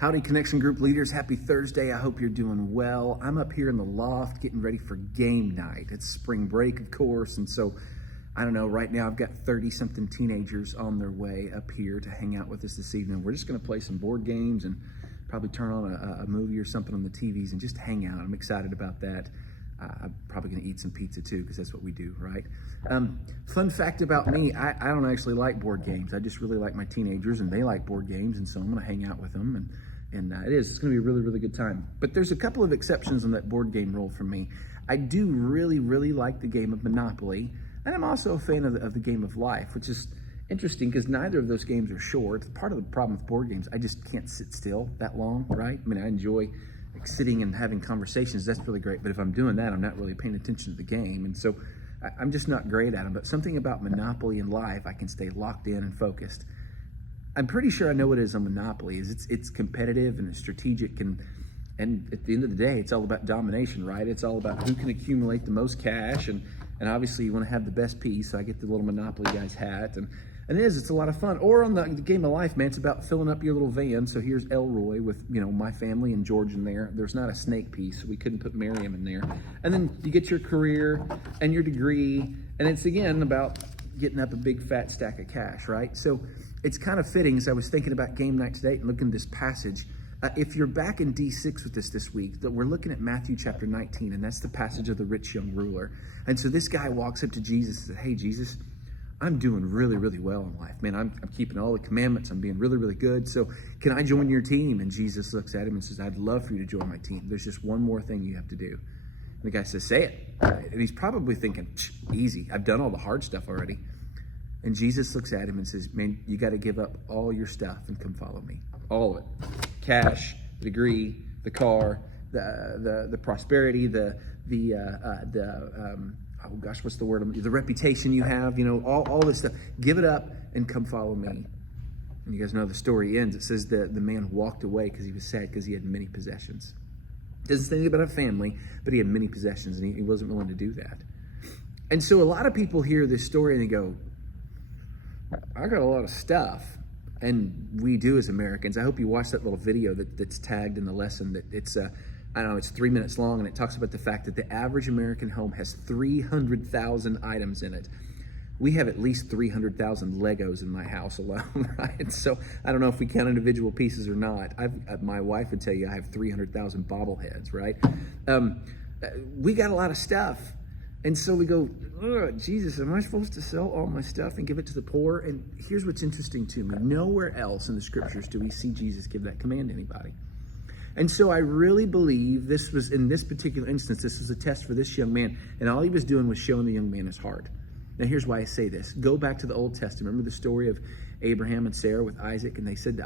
Howdy, Connection Group leaders. Happy Thursday. I hope you're doing well. I'm up here in the loft getting ready for game night. It's spring break, of course, and so I don't know, right now I've got 30-something teenagers on their way up here to hang out with us this evening. We're just going to play some board games and probably turn on a movie or something on the TVs and just hang out. I'm excited about that. I'm probably going to eat some pizza too, because that's what we do, right? Fun fact about me, I don't actually like board games. I just really like my teenagers, and they like board games, and so I'm going to hang out with them, and it's going to be a really, really good time. But there's a couple of exceptions on that board game rule for me. I do really, really like the game of Monopoly, and I'm also a fan of the game of Life, which is interesting because neither of those games are short. Part of the problem with board games, I just can't sit still that long, right? I mean, I enjoy sitting and having conversations. That's really great. But if I'm doing that, I'm not really paying attention to the game. And so I'm just not great at them. But something about Monopoly and Life, I can stay locked in and focused. I'm pretty sure I know what it is on Monopoly. It's competitive and it's strategic, and at the end of the day, it's all about domination, right? It's all about who can accumulate the most cash, and obviously you want to have the best piece. So I get the little Monopoly guy's hat, and it's a lot of fun. Or on the game of Life, man, it's about filling up your little van. So here's Elroy with, my family and George in there. There's not a snake piece, so we couldn't put Miriam in there. And then you get your career and your degree, and it's again about getting up a big fat stack of cash, right? So it's kind of fitting, as I was thinking about game night today and looking at this passage. If you're back in D6 with us this week, that we're looking at Matthew chapter 19, and that's the passage of the rich young ruler. And so this guy walks up to Jesus and says, "Hey, Jesus, I'm doing really, really well in life. Man, I'm keeping all the commandments. I'm being really, really good. So can I join your team?" And Jesus looks at him and says, "I'd love for you to join my team. There's just one more thing you have to do." And the guy says, "Say it." And he's probably thinking, easy. I've done all the hard stuff already. And Jesus looks at him and says, "Man, you got to give up all your stuff and come follow me. All of it. Cash, the degree, the car, the prosperity, oh gosh, what's the word? The reputation you have, all this stuff. Give it up and come follow me." And you guys know the story ends. It says the man walked away because he was sad because he had many possessions. It doesn't say anything about a family, but he had many possessions, and he wasn't willing to do that. And so a lot of people hear this story and they go, "I got a lot of stuff." And we do as Americans. I hope you watched that little video that's tagged in the lesson. That it's 3 minutes long, and it talks about the fact that the average American home has 300,000 items in it. We have at least 300,000 Legos in my house alone, right? So I don't know if we count individual pieces or not. My wife would tell you I have 300,000 bobbleheads, right? We got a lot of stuff. And so we go, "Jesus, am I supposed to sell all my stuff and give it to the poor?" And here's what's interesting to me. Nowhere else in the scriptures do we see Jesus give that command to anybody. And so I really believe this was, in this particular instance, this was a test for this young man. And all he was doing was showing the young man his heart. Now here's why I say this. Go back to the Old Testament. Remember the story of Abraham and Sarah with Isaac? And they said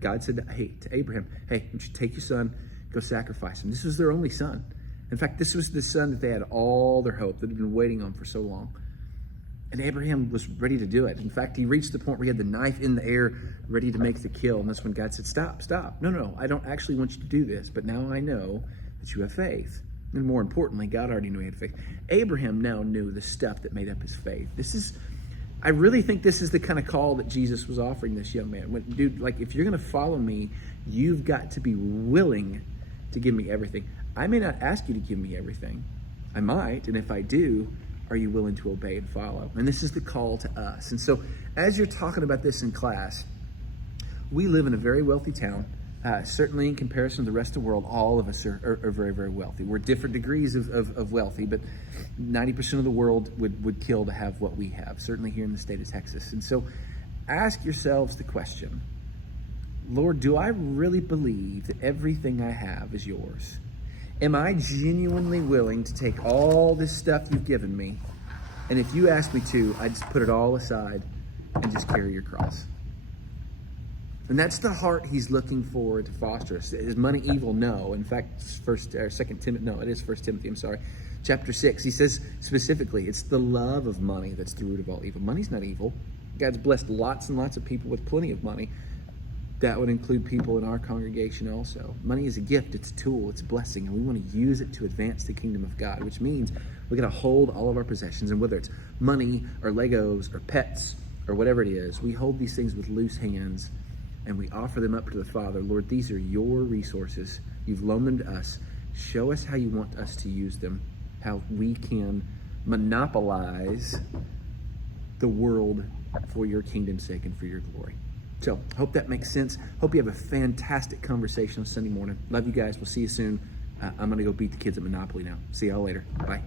God said to Abraham, "Hey, you should take your son, go sacrifice him." This was their only son. In fact, this was the son that they had all their hope, that had been waiting on for so long. And Abraham was ready to do it. In fact, he reached the point where he had the knife in the air, ready to make the kill. And that's when God said, Stop. No, I don't actually want you to do this. But now I know that you have faith. And more importantly, God already knew he had faith. Abraham now knew the stuff that made up his faith. I really think this is the kind of call that Jesus was offering this young man. Dude, if you're going to follow me, you've got to be willing to give me everything. I may not ask you to give me everything. I might, and if I do, are you willing to obey and follow? And this is the call to us. And so as you're talking about this in class, we live in a very wealthy town. Certainly in comparison to the rest of the world, all of us are very, very wealthy. We're different degrees of wealthy, but 90% of the world would kill to have what we have, certainly here in the state of Texas. And so ask yourselves the question, Lord, do I really believe that everything I have is yours? Am I genuinely willing to take all this stuff you've given me, and if you ask me to, I just put it all aside and just carry your cross? And that's the heart he's looking for to foster us. Is money evil? No. In fact, it is 1 Timothy, chapter 6. He says specifically, it's the love of money that's the root of all evil. Money's not evil. God's blessed lots and lots of people with plenty of money. That would include people in our congregation also. Money is a gift, it's a tool, it's a blessing, and we want to use it to advance the kingdom of God, which means we're going to hold all of our possessions, and whether it's money or Legos or pets or whatever it is, we hold these things with loose hands and we offer them up to the Father. Lord, these are your resources. You've loaned them to us. Show us how you want us to use them, how we can monopolize the world for your kingdom's sake and for your glory. So, hope that makes sense. Hope you have a fantastic conversation on Sunday morning. Love you guys. We'll see you soon. I'm going to go beat the kids at Monopoly now. See y'all later. Bye.